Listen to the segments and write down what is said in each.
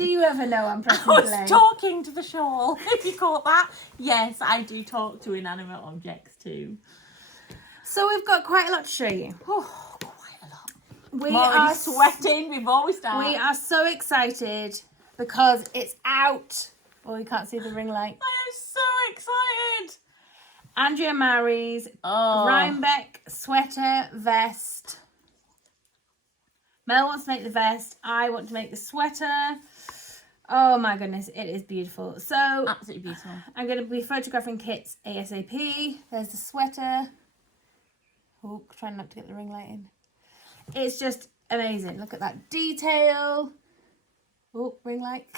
Do you ever know I'm pressing I play? was talking to the shawl, if you caught that. Yes, I do talk to inanimate objects too. So we've got quite a lot to show you. Oh, quite a lot. We I'm already sweating before we start. We are so excited because it's out. Oh, you can't see the ring light. I am so excited. Andrea Marie's Rhinebeck sweater vest. Mel wants to make the vest. I want to make the sweater. Oh my goodness, it is beautiful. So Absolutely beautiful. I'm going to be photographing kits ASAP. There's the sweater. Oh, trying not to get the ring light in. It's just amazing. Look at that detail. Oh, ring light.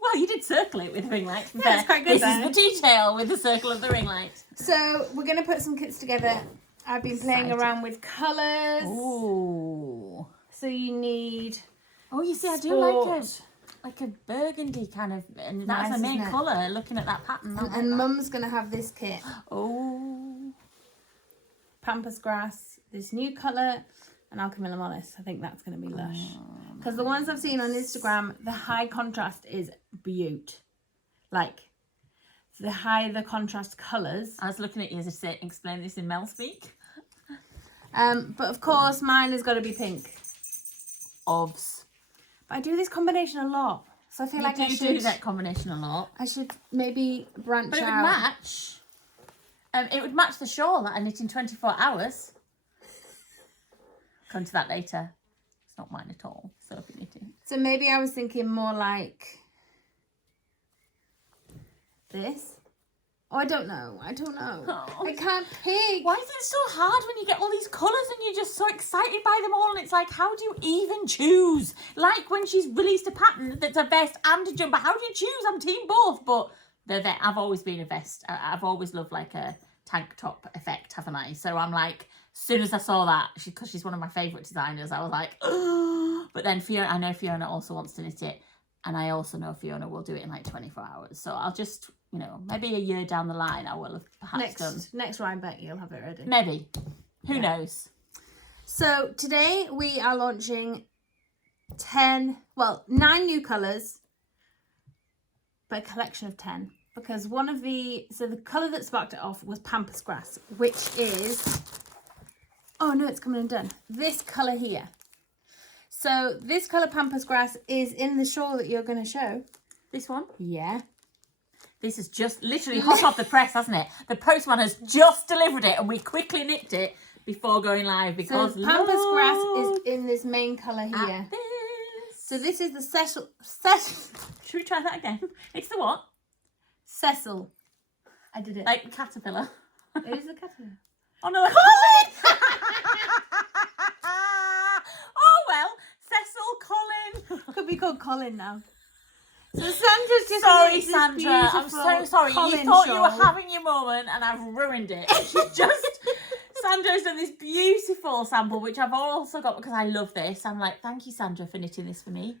Well, you did circle it with ring light. Yeah, it's quite good. This is the detail with the circle of the ring light. So we're going to put some kits together. I've been playing around with colours. Ooh. So you need... Oh, you see, I do like a burgundy kind of, and that's Nice, the main isn't it? colour, looking at that pattern. And Mum's going to have this kit. Oh. Pampas grass, this new colour, and Alchemilla mollis. I think that's going to be lush. Because the ones I've seen on Instagram, the high contrast is beaut. Like, the higher the contrast colours. I was looking at you as I explain this in Mel speak. But of course, mine has got to be pink. Obs. But I do this combination a lot. So I feel like I should do that combination a lot. I should maybe branch But it out. would match. It would match the shawl that I knit in 24 hours. Come to that later. It's not mine at all. Sophie knitting. So maybe I was thinking more like this. Oh, I don't know. I can't pick. Why is it so hard when you get all these colours and you're just so excited by them all? And it's like, how do you even choose? Like when she's released a pattern that's a vest and a jumper. How do you choose? I'm team both. But I've always been a vest. I've always loved like a tank top effect, haven't I? So I'm like, as soon as I saw that, because she's one of my favourite designers, I was like, oh. But then Fiona, I know Fiona also wants to knit it. And I also know Fiona will do it in like 24 hours. So I'll just, maybe a year down the line, I will have perhaps done. Next Rhinebeck, you'll have it ready. Maybe. Who knows? So today we are launching 9 new colours, but a collection of 10. Because the colour that sparked it off was Pampas Grass, which is, oh no, it's coming undone. This colour here. So this colour Pampas Grass is in the shawl that you're going to show. This one? Yeah. This is just literally hot off the press, hasn't it? The postman has just delivered it and we quickly nipped it before going live because so Pampas Grass is in this main colour here. So this is the Cecil. Should we try that again? It's the what? Cecil. I did it. Like the caterpillar. It is the caterpillar. Oh no, Colin! Oh well, Cecil, Colin. Could be called Colin now. So Sandra's just sorry, Sandra. I'm so sorry. Colin you thought shawl. you were having your moment and I've ruined it. Sandra's done this beautiful sample, which I've also got because I love this. I'm like, thank you, Sandra, for knitting this for me.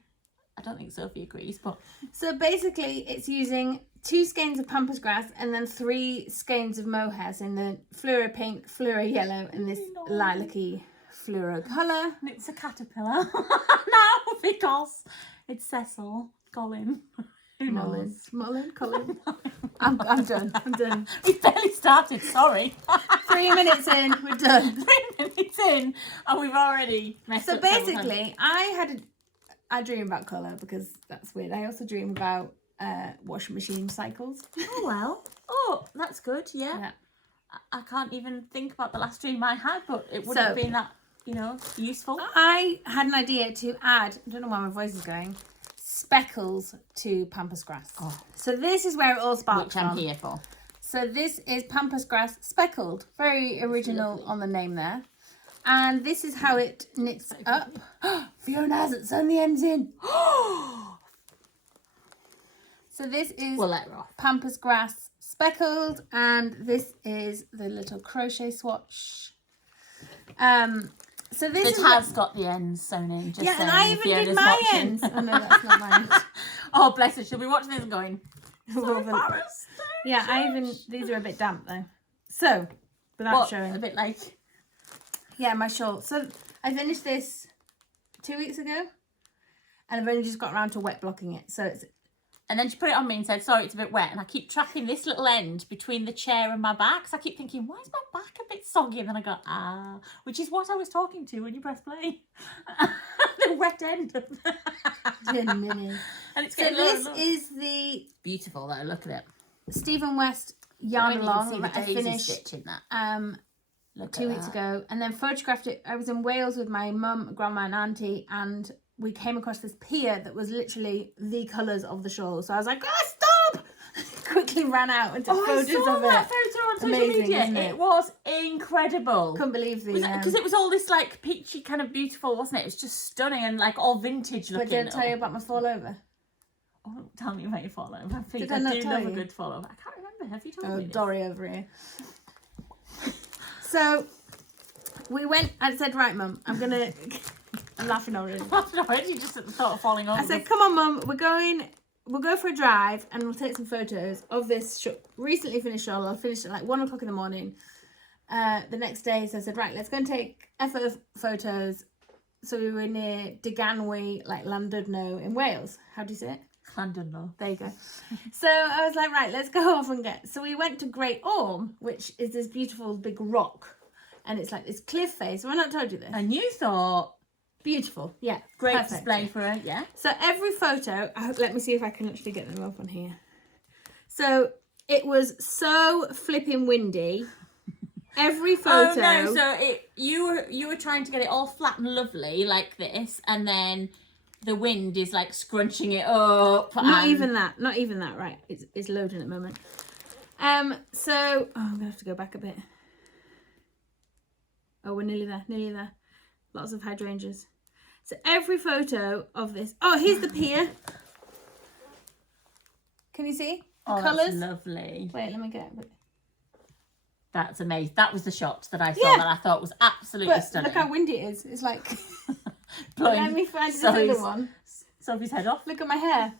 I don't think Sophie agrees, but... So basically, it's using 2 skeins of Pampas Grass and then 3 skeins of mohair in the fluoro pink, fluoro yellow, and this lilac-y fluoro colour. And it's a caterpillar now because it's Cecil, Colin. Who knows? Colin. I'm done. I'm done. We barely started, sorry. 3 minutes in, we're done. 3 minutes in, and we've already messed up. So basically, I dream about colour because that's weird. I also dream about washing machine cycles. Oh, well. Oh, that's good, yeah. I can't even think about the last dream I had, but it wouldn't have been that, useful. I had an idea to add, I don't know why my voice is going, speckles to Pampas Grass. Oh. So this is where it all sparks from. Which I'm here for. So this is Pampas Grass speckled. Very original on the name there. And this is how it knits up. Fiona hasn't sewn the ends in. So this is we'll let her off. Pampas Grass speckled, and this is the little crochet swatch. So this has got the ends sewn in. Just and I even did my ends. Oh no, that's not mine. Oh bless her, she'll be watching this and going. So embarrassed. Yeah, these are a bit damp though. So without showing, a bit like. Yeah, my shawl. So I finished this 2 weeks ago. and I've only just got around to wet blocking it. So it's... And then she put it on me and said, sorry, it's a bit wet. And I keep tracking this little end between the chair and my back. So I keep thinking, why is my back a bit soggy? And then I go, which is what I was talking to when you press play. The wet end. And it's so this is the... beautiful though, look at it. Stephen West yarn along that I finished in that. 2 weeks ago, and then photographed it. I was in Wales with my mum, grandma and auntie, and we came across this pier that was literally the colours of the shawl. So I was like, stop! Quickly ran out and took photos I saw of that it. photo on social Amazing, media. isn't it? It was incredible. Couldn't believe the... Because it was all this like peachy kind of beautiful, wasn't it? It was just stunning and like all vintage looking. But did I tell you about my fall over? Oh, tell me about your fall over. I think Did I not do tell love you? a good fall over. I can't remember. Have you told me this? Dory over here. So we went and said, right, Mum, I'm going to... I'm laughing already. You just at the thought of falling over. I said, come on, Mum, we'll go for a drive and we'll take some photos of this recently finished shawl. I'll finish at like 1 o'clock in the morning. The next day, so I said, right, let's go and take photos. So we were near Deganwy, like Llandudno in Wales. How do you say it? Llandudno. There you go. So I was like, right, let's go off and get... So we went to Great Orme, which is this beautiful big rock. And it's like this cliff face. Have I not told you this? And you thought... Beautiful. Yeah. Great perfect. display for it, yeah. So every photo... let me see if I can actually get them up on here. So it was so flipping windy. Every photo... Oh, no. So you were trying to get it all flat and lovely like this. And then... the wind is like scrunching it up. Not even that, right. It's loading at the moment. So I'm gonna have to go back a bit. Oh, we're nearly there. Lots of hydrangeas. So every photo of this. Oh, here's the pier. Can you see the colours? That's lovely. Wait, let me get it. That's amazing. That was the shot that I saw that I thought was absolutely stunning. Look how windy it is. It's like blowing. Let me find this other one. Sophie's head off. Look at my hair.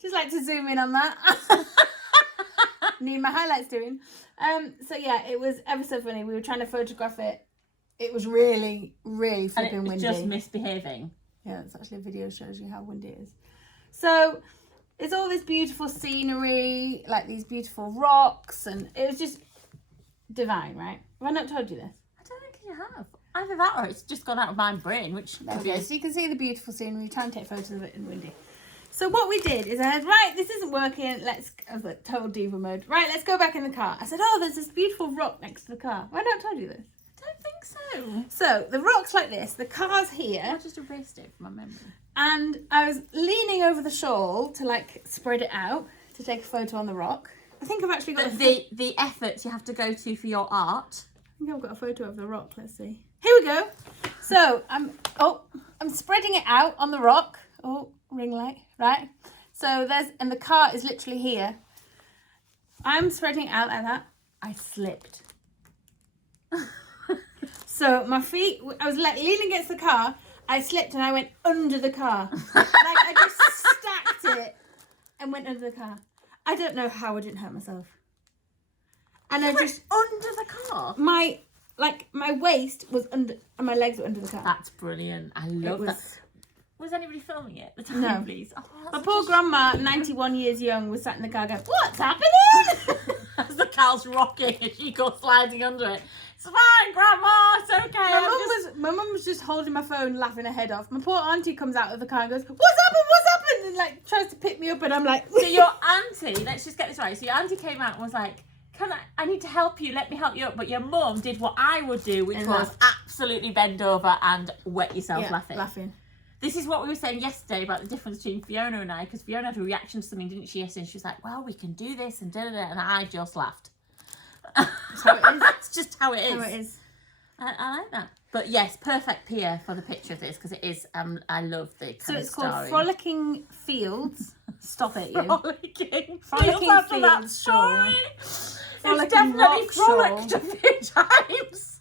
Just like to zoom in on that. Need my highlights doing. So yeah, it was ever so funny. We were trying to photograph it. It was really, really flipping windy. And it was just misbehaving. Yeah, it's actually a video shows you how windy it is. So it's all this beautiful scenery, like these beautiful rocks, and it was just divine, right? Have I not told you this? I don't think you have. Either that or it's just gone out of my brain, which... There we go. So you can see the beautiful scenery. Try and take photos of it in windy. So what we did is I said, right, this isn't working. I was like total diva mode. Right, let's go back in the car. I said, oh, there's this beautiful rock next to the car. Have I not told you this? I don't think so. So the rock's like this. The car's here. I just erased it from my memory. And I was leaning over the shawl to like spread it out to take a photo on the rock. I think I've actually got the efforts you have to go to for your art. I think I've got a photo of the rock. Let's see. Here we go. So I'm spreading it out on the rock. Oh, ring light, right? So and the car is literally here. I'm spreading it out like that. I slipped. So my feet, I was like leaning against the car. I slipped and I went under the car. Like I just stacked it and went under the car. I don't know how I didn't hurt myself. And I just under the car. My waist was under and my legs were under the car. That's brilliant. I love that. Was anybody filming it at the time, No. please? Oh, my poor grandma, 91 years young, was sat in the car going, what's happening? As the car's rocking and she goes sliding under it. It's fine, Grandma, it's okay. My mum was just holding my phone, laughing her head off. My poor auntie comes out of the car and goes, what's happened? And like tries to pick me up and I'm like... So your auntie, let's just get this right. So your auntie came out and was like, I need to help you, let me help you up. But your mum did what I would do, which was absolutely bend over and wet yourself laughing. This is what we were saying yesterday about the difference between Fiona and I, because Fiona had a reaction to something, didn't she, yesterday? And she was like, well, we can do this and da-da-da, and I just laughed. That's how it is. It's just how it is. How it is. I like that. But yes, perfect pier for the picture of this, because it is, I love the kind of So it's called Frolicking Fields. Stop it, you. Frolicking Fields story. It's definitely frolicked a few times.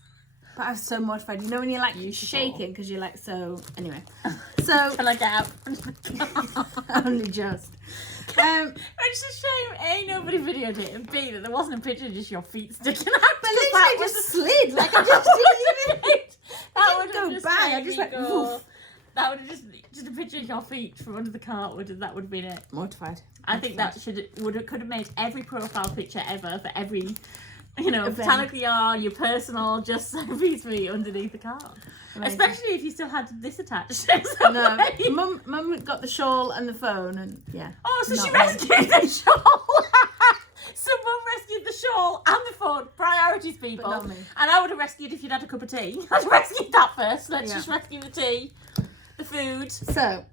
But I was so mortified. You know when you're like shaking because you're like so... Anyway. So... Can I get out? Only just. It's a shame, A, nobody videoed it, and B, that there wasn't a picture of just your feet sticking out. But literally just slid. Like I just didn't even... That I would didn't have go bang. I made just me went go. woof. That would have just a picture of your feet from under the cart would have been it. Mortified. I think that could have made every profile picture ever for every, you know, Event. Botanical Yarn, your personal, just Sophie's feet underneath the cart. Amazing. Especially if you still had this attached. No, Mum got the shawl and the phone, and yeah. Oh, so she Not rescued the shawl. So Mum rescued the shawl and the phone. Priorities, people. But not me. And I would have rescued if you'd had a cup of tea. I'd have rescued that first. Let's Yeah. just rescue the tea, the food. So,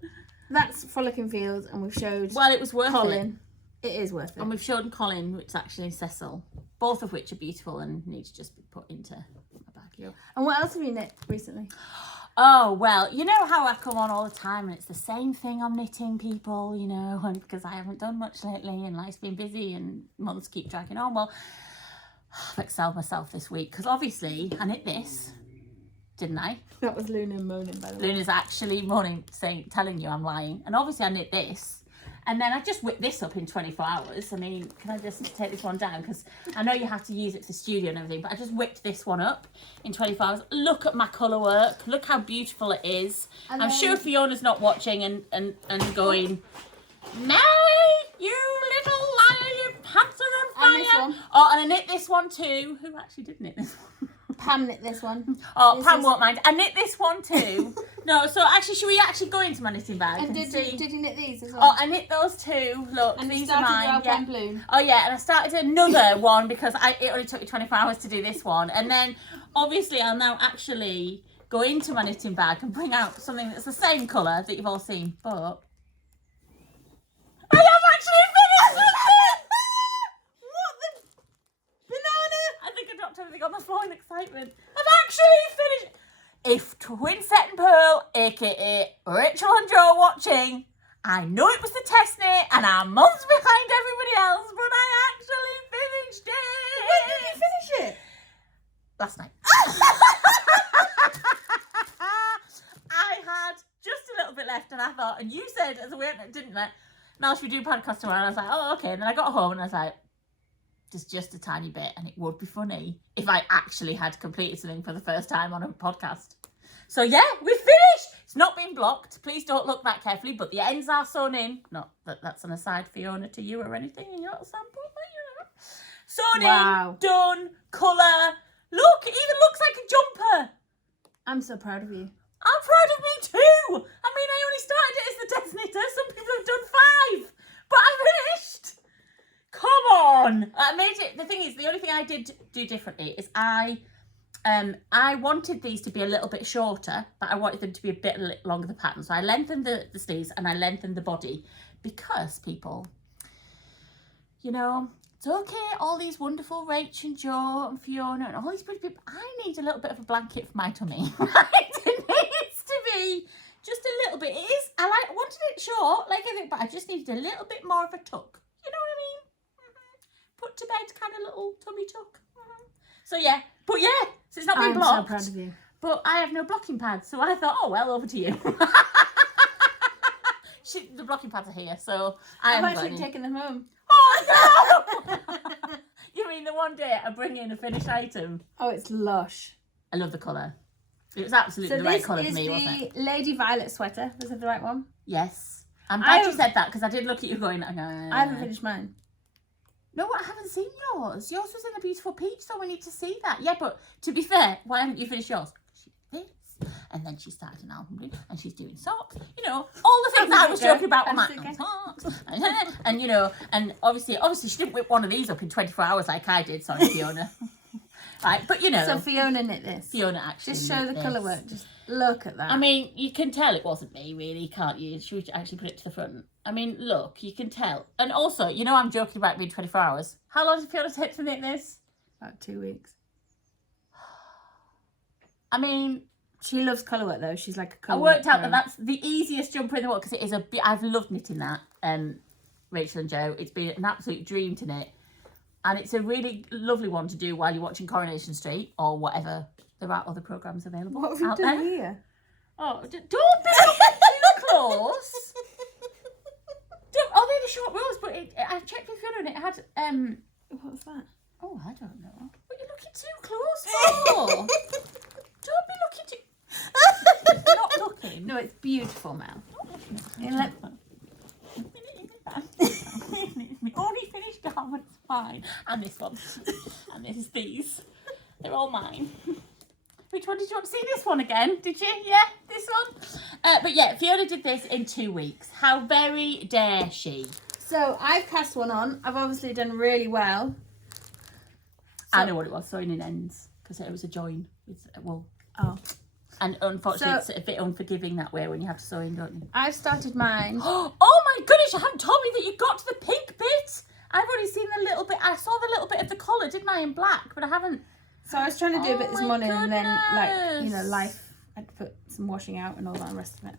that's Frolicking Fields, and we've showed Well, it was worth it. Colin. It is worth it. And we've shown Colin, which is actually Cecil. Both of which are beautiful and need to just be put into a bag. And what else have you knit recently? Oh, well, you know how I come on all the time and it's the same thing I'm knitting, people, you know, and because I haven't done much lately and life's been busy and months keep dragging on. Well, I've excelled myself this week because obviously I knit this, didn't I? That was Luna moaning, by the way. Luna's actually moaning, telling you I'm lying. And obviously I knit this. And then I just whipped this up in 24 hours. I mean, can I just take this one down? Because I know you have to use it for studio and everything, but I just whipped this one up in 24 hours. Look at my colour work. Look how beautiful it is. And I'm then- sure Fiona's not watching and going, Mary, you little liar, your pants are on And this fire. one. Oh, and I knit this one too. Who actually did knit this one? Pam knit this one. Oh, This Pam is- won't mind. I knit this one too. No, so actually, should we actually go into my knitting bag And and did see? you knit these as Oh, well? I knit those two. Look, And you these are started mine. your Yeah. Alpine Bloom. Oh yeah, and I started another one because it only took me 24 hours to do this one. And then obviously I'll now actually go into my knitting bag and bring out something that's the same colour that you've all seen, but I have actually finished with it! What the banana? I think I dropped everything on the floor in excitement. I've actually finished. If Twinset and Pearl, aka Rachel and Joe, are watching, I know it was the test knit and I'm months behind everybody else, but I actually finished it. When did you finish it? Last night. I had just a little bit left and I thought, and you said as a way, didn't you? Now should we do podcast tomorrow? And I was like, oh, okay. And then I got home and I was like, just a tiny bit, and it would be funny if I actually had completed something for the first time on a podcast. So yeah, we finished. It's not been blocked. Please don't look that carefully, but the ends are sewn in. Not that that's an aside, Fiona, to you or anything in your little sample, but you know. Sewn Wow. in, done, colour. Look, it even looks like a jumper. I'm so proud of you. I'm proud of me too. I mean, I only started it as the test knitter. Some people have done 5, but I finished. Come on! I made it. The thing is, the only thing I did do differently is I wanted these to be a little bit shorter, but I wanted them to be a bit longer, the pattern. So I lengthened the sleeves and I lengthened the body because, people, you know, it's okay, all these wonderful Rach and Joe and Fiona and all these pretty people, I need a little bit of a blanket for my tummy, right? It needs to be just a little bit. It is, I wanted it short, like I think, but I just needed a little bit more of a tuck. You know what I mean? Put to bed kind of little tummy tuck. So yeah, but yeah, so it's not been I'm blocked. so proud of you. But I have no blocking pads, so I thought, oh well, over to you. The blocking pads are here, so I've I'm actually taken them home. Oh no! You mean the one day I bring in a finished item? Oh, it's lush. I love the colour. It was absolutely So the right this colour for is me, wasn't it? the Lady Violet sweater. Was it the right one? Yes. I'm glad you I've- said that because I did look at you going, no. I haven't finished mine. No, I haven't seen yours. Yours was in a beautiful peach, so we need to see that. Yeah, but to be fair, why haven't you finished yours? She did this, and then she started an album, and she's doing socks. You know, all the things I was joking about were my socks. And you know, and obviously she didn't whip one of these up in 24 hours like I did. Sorry, Fiona. Right, but you know. So Fiona knit this. Fiona actually Just show knit the this. colour work. Just look at that. I mean, you can tell it wasn't me, really, can't you? Should we actually put it to the front? I mean, look, you can tell. And also, you know I'm joking about being 24 hours. How long did Fiona take to knit this? About 2 weeks. I mean, She loves colour work though. She's like a I colour worked out work that that's the easiest jumper in the world because it is I've loved knitting that, Rachel and Joe. It's been an absolute dream to knit. And it's a really lovely one to do while you're watching Coronation Street or whatever. There are other programmes available What have you out done there. here? Oh, don't be too close. They're the short rows, but I checked with Fiona and it had What was that? oh, I don't know. What are you looking too close for? Don't be looking too. for, Mel. Only finished arm, it's fine. And this one. And these. They're all mine. Which one did you want to see? This one again? Did you? Yeah, this one. But yeah, Fiona did this in 2 weeks. How very dare she? So I've cast one on. I've obviously done really well. I know what it was, sewing in ends, because it was a join with wool. Oh. And unfortunately, it's a bit unforgiving that way when you have to sew in, don't you? I've started mine. Oh my goodness, you haven't told me that you got to the pink bit. I've already seen the little bit. I saw the little bit of the collar, didn't I, in black, but I haven't. So I was trying to do a bit this morning, and then, like, goodness. life, I had to put some washing out and all that rest of it.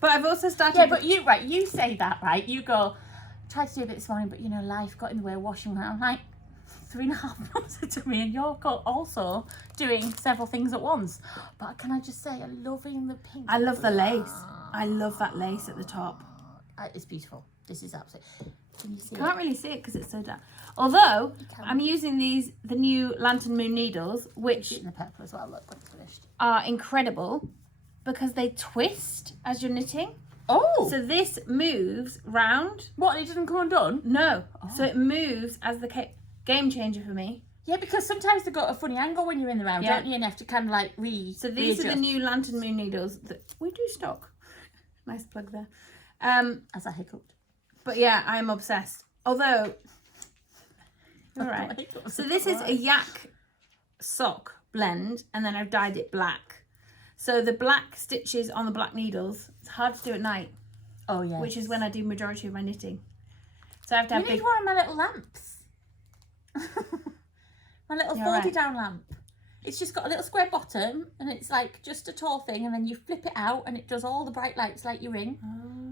But I've also started... Yeah, but you say that, right? You go, tried to do a bit this morning, but, life got in the way of washing. I'm like, 3.5 months it took me, and you're also doing several things at once. But can I just say, I'm loving the pink. I love the lace. I love that lace at the top. It's beautiful. This is absolutely... Can you see Can't really see it because it's so dark. Although, I'm using the new Lantern Moon needles, which in the purple as well, look, when it's finished. Are incredible because they twist as you're knitting. Oh! So this moves round. What, it didn't come undone? No. Oh. So it moves as the game changer for me. Yeah, because sometimes they got a funny angle when you're in the round, don't you? And you have to kind of like So these are the new Lantern Moon needles that we do stock. Nice plug there. As I hiccuped. But yeah, I'm obsessed. Although, all right. So this is a yak sock blend, and then I've dyed it black. So the black stitches on the black needles, it's hard to do at night. Oh yeah. Which is when I do majority of my knitting. So I have to have You need one of my little lamps. My little folded down lamp. It's just got a little square bottom, and it's like just a tall thing, and then you flip it out, and it does all the bright lights like your ring.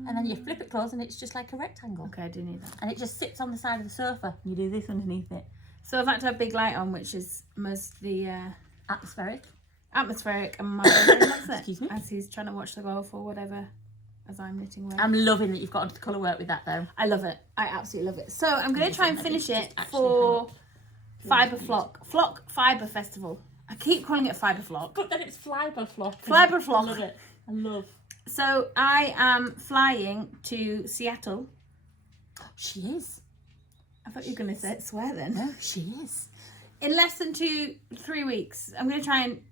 And then you flip it closed, and it's just like a rectangle. Okay, I do need that. And it just sits on the side of the sofa. You do this underneath it. So I've had to have big light on, which is mostly atmospheric, and my boyfriend loves it. Excuse me? As he's trying to watch the golf or whatever, as I'm knitting away. I'm loving that you've got onto the colour work with that though. I love it. I absolutely love it. So I'm going to try and finish it for Fibre Fibre Festival. I keep calling it Fibre Flock. But then it's Fibre Flock. Fibre Flock. I love it. I love. So I am flying to Seattle. She is. I thought you were going to swear then. No, she is. In less than 3 weeks. I'm going to try and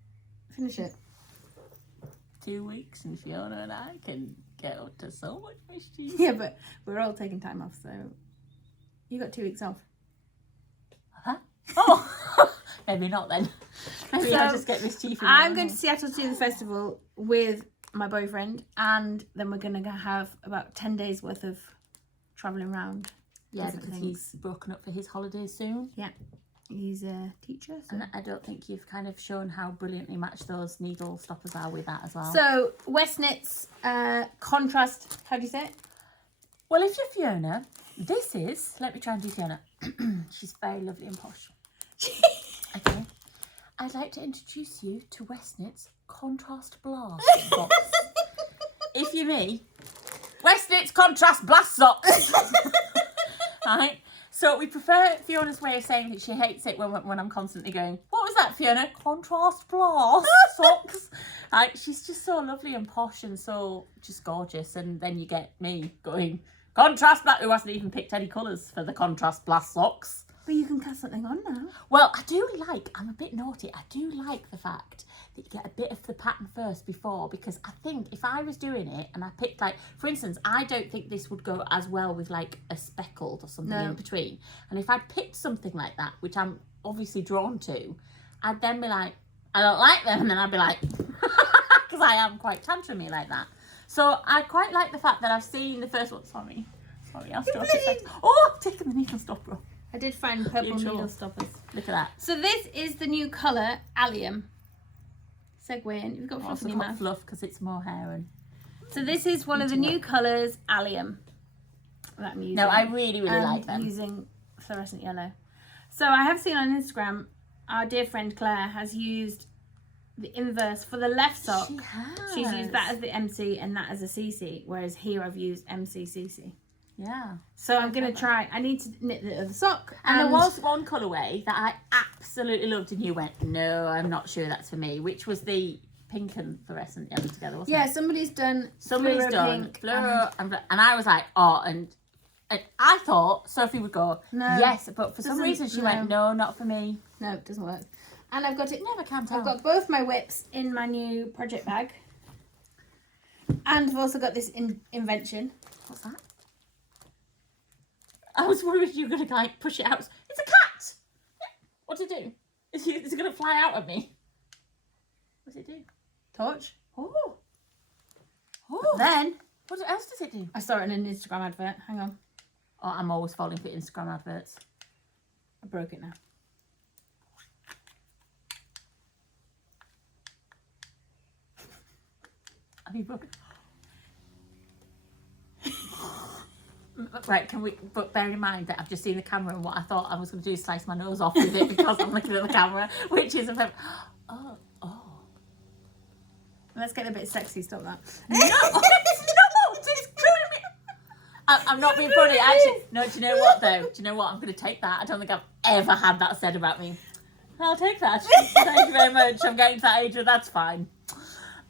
finish it. 2 weeks and Fiona and I can get up to so much mischief. Yeah, but we're all taking time off, so you got 2 weeks off. Huh? Oh, maybe not then. Maybe I'll just get mischief. I'm going to Seattle to do the festival with my boyfriend, and then we're going to have about 10 days worth of travelling around. Yeah, because he's broken up for his holidays soon. Yeah, he's a teacher. So. And I don't think you've kind of shown how brilliantly matched those needle stoppers are with that as well. So, West Knits contrast, how do you say it? Well, if you're Fiona, this is, let me try and do Fiona. She's very lovely and posh. Okay. I'd like to introduce you to West Knits Contrast Blast box. If you're me, West Knits Contrast Blast socks. Right? So we prefer Fiona's way of saying that she hates it when I'm constantly going, what was that, Fiona? Contrast Blast socks. Right? She's just so lovely and posh and so just gorgeous. And then you get me going, Contrast Blast, who hasn't even picked any colours for the Contrast Blast socks. But you can cast something on now. Well, I'm a bit naughty. I do like the fact that you get a bit of the pattern first before, because I think if I was doing it and I picked, like, for instance, I don't think this would go as well with like a speckled or something in between. And if I'd picked something like that, which I'm obviously drawn to, I'd then be like, I don't like them. And then I'd be like, because I am quite tantrumy like that. So I quite like the fact that I've seen the first one. Sorry, I'll stop it. Oh, I've taken the needle stopper. I did find purple needle stoppers. Look at that. So this is the new colour, Allium. Segue in. You've got fluff in your mouth. Fluff because it's more hair. And so this is one of the new colours, Allium. That I'm using. No, I really like them. I'm using fluorescent yellow. So I have seen on Instagram, our dear friend Claire has used the inverse for the left sock. She has. She's used that as the MC and that as a CC, whereas here I've used MC CC. Yeah. So I'm going to try. I need to knit the other sock. And there was one colourway that I absolutely loved and you went, no, I'm not sure that's for me, which was the pink and fluorescent yellow together, wasn't Yeah, it? somebody's done Fluoro, fluoro and I was like, oh, and I thought Sophie would go, No, yes, but for some doesn't- reason she no. went, no, not for me. No, it doesn't work. And I've got it. Never can tell. I've got both my whips in my new project bag. And I've also got this invention. What's that? I was worried you were going to like push it out. It's a cat! What's it do? Is it going to fly out at me? What's it do? Torch. Oh. But then, What else does it do? I saw it in an Instagram advert. Hang on. Oh, I'm always falling for Instagram adverts. I broke it now. Have you broken? Right, but bear in mind that I've just seen the camera and what I thought I was going to do is slice my nose off with it because I'm looking at the camera, which is a bit... Oh. Let's get a bit sexy. Stop that. No, it's killing me. I'm not being funny, actually. No, do you know what, though? Do you know what? I'm going to take that. I don't think I've ever had that said about me. I'll take that. Thank you very much. I'm getting to that age where that's fine.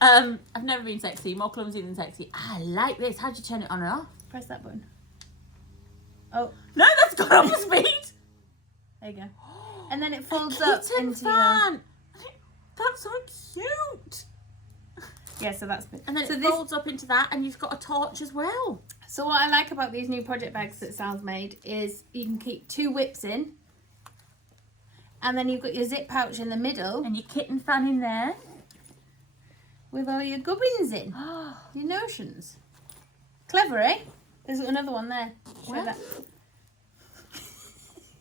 I've never been sexy, more clumsy than sexy. I like this. How'd you turn it on and off? Press that button. Oh, No, that's gone off the speed. there you go. And then it folds A up kitten into your... fan. That's so cute. Yeah, so that's... And then so it folds up into that, and you've got a torch as well. So what I like about these new project bags that Sal's made is you can keep 2 whips in. And then you've got your zip pouch in the middle And your kitten fan in there. with all your gubbins in. Your notions. Clever, eh? There's another one there. Show Where? that.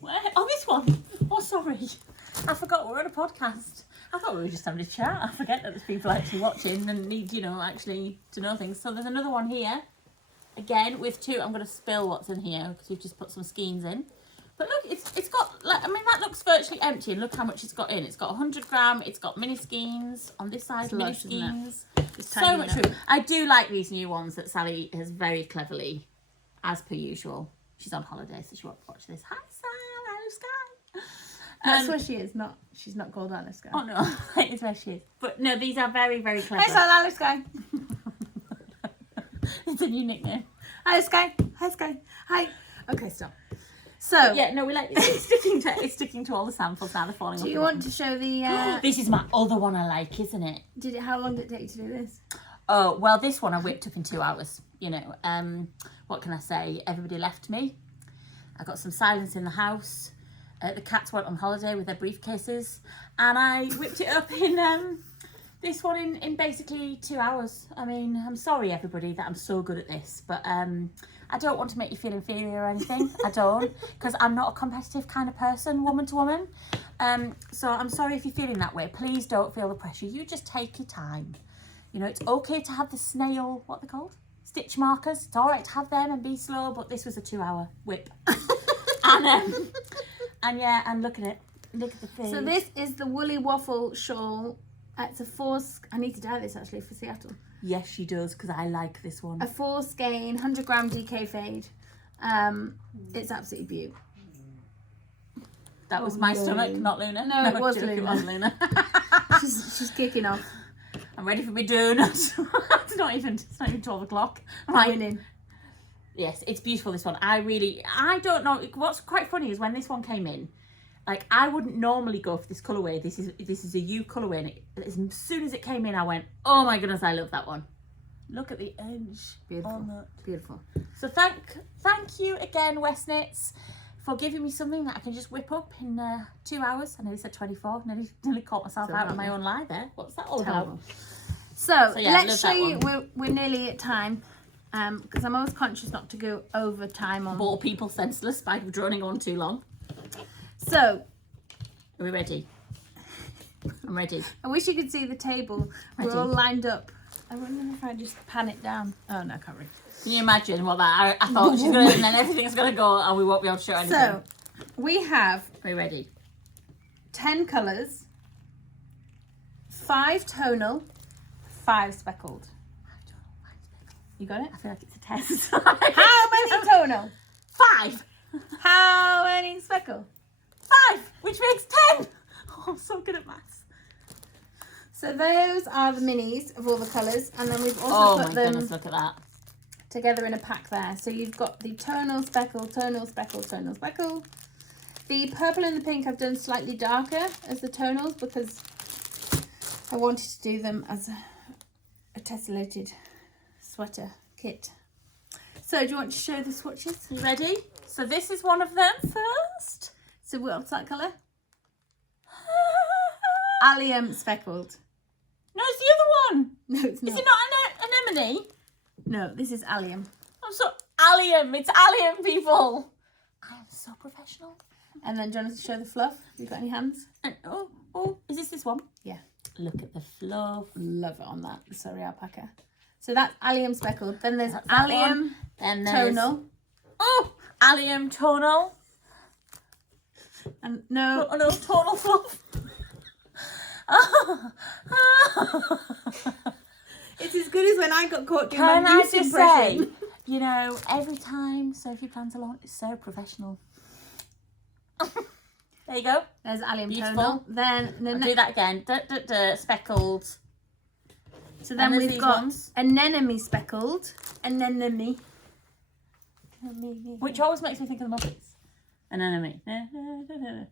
Where? Oh, this one. Oh, sorry. I forgot we're on a podcast. I thought we were just having a chat. I forget that there's people actually watching and need, actually to know things. So there's another one here. Again, with 2. I'm going to spill what's in here because we've just put some skeins in. But look, it's got, that looks virtually empty. And look how much it's got in. It's got 100 gram. It's got mini skeins on this side, It's mini lush, isn't it? skeins. It's So tiny much enough. room. I do like these new ones that Sally has very cleverly, as per usual. She's on holiday, so she won't watch this. Hi, Sal. Hello, Sky. That's where she is. She's not called Alice Guy. Oh, no. That is where she is. But no, these are very, very clever. Hi, Sal. Alice Guy. It's a new nickname. Hi, Sky. Hi, Sky. Hi. Okay, stop. So, Yeah, no, we like it's sticking to all the samples now. They're falling off. do you the want bottom. to show the... This is my other one I like, isn't it? How long did it take you to do this? Oh, well, this one I whipped up in 2 hours. What can I say? Everybody left me. I got some silence in the house. The cats went on holiday with their briefcases. And I whipped it up in this one in basically 2 hours. I mean, I'm sorry, everybody, that I'm so good at this. But I don't want to make you feel inferior or anything. I don't. Because I'm not a competitive kind of person, woman to woman. So I'm sorry if you're feeling that way. Please don't feel the pressure. You just take your time. It's okay to have the snail, what are they called? Stitch markers. It's all right to have them and be slow, but this was a 2-hour whip. and look at it. Look at the thing. So this is the woolly waffle shawl. It's a 4... I need to dye this actually for Seattle. Yes, she does, because I like this one. A 4 skein, 100 gram DK fade. It's absolutely beautiful. That was my stomach, not Luna. No, it was joking, Luna. It was Luna. she's kicking off. I'm ready for my donuts. It's not even 12 o'clock. I'm winning. Yes, it's beautiful, this one. I don't know. What's quite funny is when this one came in, like, I wouldn't normally go for this colourway. This is a U colourway, and as soon as it came in, I went, oh my goodness, I love that one. Look at the edge. Beautiful. On that. Beautiful. So thank you again, West Knits, for giving me something that I can just whip up in 2 hours. I know you said 24. Nearly caught myself out of my own lie there. What's that all about? So yeah, let's show you. We're nearly at time. Because I'm always conscious not to go over time on. Bore people senseless by droning on too long. So, are we ready? I'm ready. I wish you could see the table. Ready. We're all lined up. I wonder if I just pan it down. Oh no, I can't read. Can you imagine what that? I thought she's gonna, and then everything's gonna go, and we won't be able to show anything. So, we have. Are we ready? 10 colours, 5 tonal, 5 speckled. You got it? I feel like it's a test. How many tonal? 5. How many speckle? 5, which makes 10. Oh, I'm so good at maths. So those are the minis of all the colours, and then we've Oh also my put them goodness, look at that. together in a pack there. So you've got the tonal, speckle, tonal, speckle, tonal, speckle. The purple and the pink I've done slightly darker as the tonals because I wanted to do them as a tessellated sweater kit. So do you want to show the swatches? You ready? So this is one of them first. So what's that colour? Allium speckled. No, it's the other one. No, it's not. Is it not an anemone? No, this is allium. I'm so allium. It's allium, people. I am so professional. And then do you want to show the fluff? Have you got any hands? And oh, is this one? Yeah. Look at the fluff. Love it on that. Sorry, alpaca. So that's allium speckled. Then there's That's that allium one. Then there's tonal. oh, allium tonal. And no. Oh no, tonal fluff. It's as good as when I got caught doing Can my I loose just impression. say, you know, every time Sophie plans a launch, it's so professional. There you go. There's allium Beautiful. tonal. Then I'll do that again. Speckled. So then And there's we've these got ones. anemone speckled. Anemone. Which always makes me think of the Muppets. Anemone. Didn't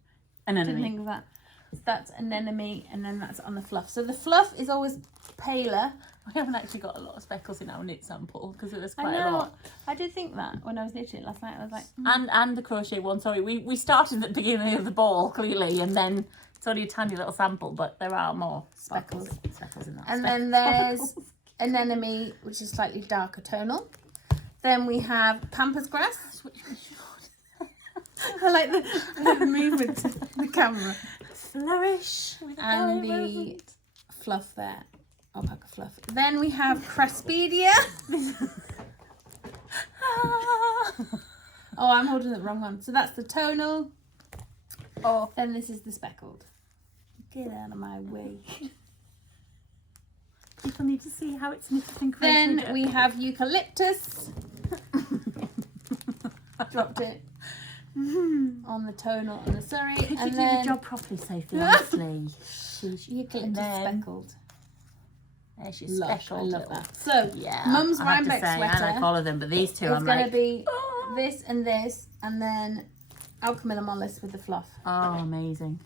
Anemone. think of that. So that's anemone, and then that's on the fluff. So the fluff is always paler. I haven't actually got a lot of speckles in our knit sample because it was I quite a know. lot. I did think that when I was knitting it last night. I was like, And the crochet one. Sorry, we started at the beginning of the ball clearly, and then it's only a tiny little sample, but there are more Speckles. Speckles in that. and then there's anemone, which is slightly darker tonal. Then we have pampas grass. I like the movement of the camera. Flourish. And the fluff there. Alpaca fluff. Then we have Craspedia. Oh, I'm holding the wrong one. So that's the tonal. Oh, Then this is the speckled. Get out of my way. people need to see how it's knitted and Then created. we have eucalyptus. Dropped it on the tonal and the surrey. Could you And do then the job properly, Sophie? Honestly, eucalyptus then- speckled. There she's Lush, I speckled. love that. So, Yeah, Mum's I have to Rhinebeck say, I like sweater all of them, but these two, is I'm going to like, be this, and then Alchemilla mollis with the fluff. oh, amazing.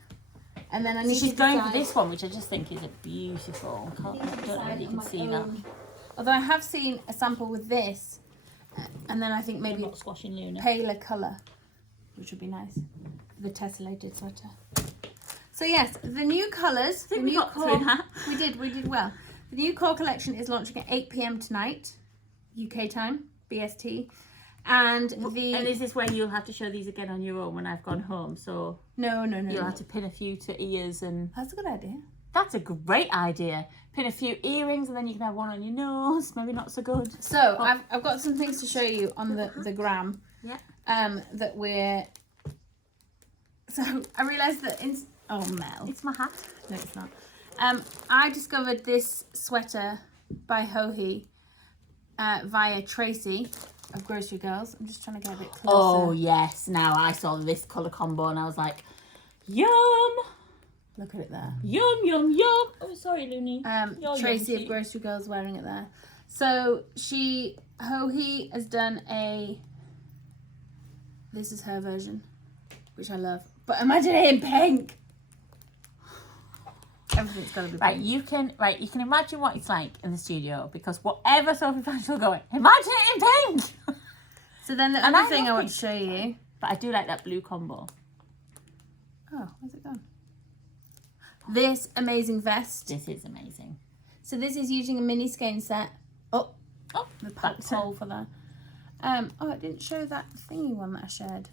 And then I So need she's to going decide- for this one, which I just think is a beautiful. I I need to don't know decide if you on can my see that. own. Although I have seen a sample with this, and then I think I'm maybe not squashing Luna. paler colour, which would be nice. The tessellated sweater. So yes, the new colours, the think we new got through that. we did well. The new core collection is launching at 8 p.m. tonight, UK time, BST. And the And is this where you'll have to show these again on your own when I've gone home? So no. you'll have to pin a few to ears, and That's a good idea. that's a great idea. Pin a few earrings, and then you can have one on your nose. Maybe not so good. So I've got some things to show you on the gram. Yeah. That we're. So I realised that Mel. It's my hat. No, it's not. I discovered this sweater by Hohi via Tracy of Grocery Girls. I'm just trying to get a bit closer. Oh yes. Now I saw this colour combo, and I was like, yum, Look at it there. yum, yum, yum. Oh, sorry, Looney. You're Tracy yum, of Grocery Girls wearing it there. So Hohi has done this is her version, which I love. But imagine it in pink. Everything's got to be Right, pink. you can imagine what it's like in the studio, because whatever Sophie Fans will go, imagine it in pink. So then the And other I thing I love want to show you. But I do like that blue combo. Oh, where's it gone? This amazing vest. This is amazing. So this is using a mini skein set. Oh, Oh, the back to hole for that. Oh, it didn't show that thingy one that I shared.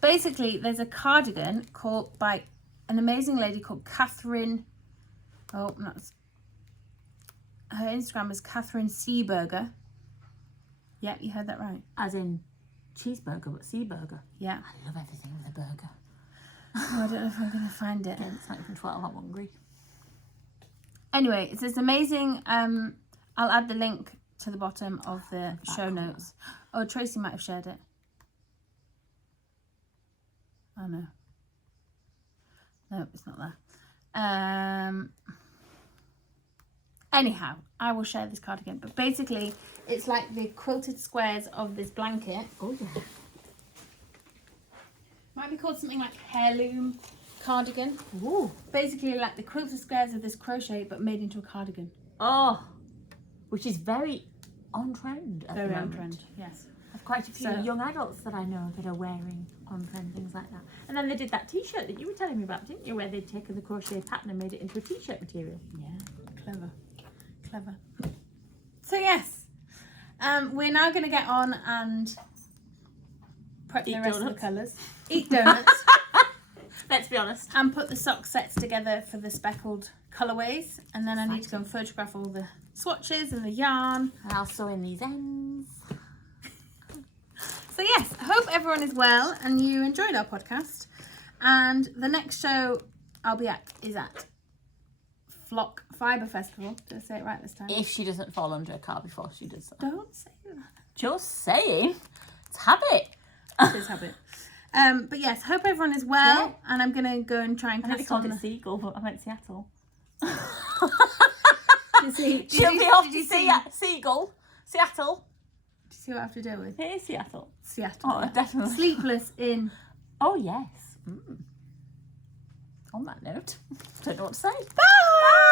Basically, there's a cardigan called by an amazing lady called Catherine. Oh, that's her Instagram is Catherine Seaburger. Yeah, you heard that right. as in cheeseburger, but sea burger. Yeah. I love everything with a burger. Oh, I don't know if I'm gonna find it. It's not even 12. I'm hungry. Anyway, it's this amazing. I'll add the link to the bottom of the show notes. Oh, Tracy might have shared it. Oh no. No, it's not there. anyhow, I will share this cardigan. But basically, it's like the quilted squares of this blanket. Oh yeah. Might be called something like heirloom cardigan. Ooh. Basically, like the quilted squares of this crochet, but made into a cardigan. Oh, which is very on trend at the Very on moment. trend, yes. I've quite a few So- young adults that I know that are wearing on trend things like that. And then they did that T-shirt that you were telling me about, didn't you? Where they'd taken the crochet pattern and made it into a T-shirt material. Yeah, clever, clever. So yes, we're now going to get on and prep Eat the rest of donuts. the colours. Eat donuts. Let's be honest. And put the sock sets together for the speckled colourways. And then I need to go and photograph all the swatches and the yarn. And I'll sew in these ends. So yes, I hope everyone is well and you enjoyed our podcast. And the next show I'll be at is at Flock Fibre Festival. Did I say it right this time? If she doesn't fall under a car before she does that. Don't say that. Just saying. It's habit. It is habit. But yes, hope everyone is well. Yeah. And I'm going to go and try and I nearly cast called on. it Seagull, but I meant Seattle. Did She'll be off to you Seagull. Seattle. see what I have to deal with? It is Seattle. Seattle. Oh, definitely. Sleepless in. Oh, yes. On that note, don't know what to say. Bye!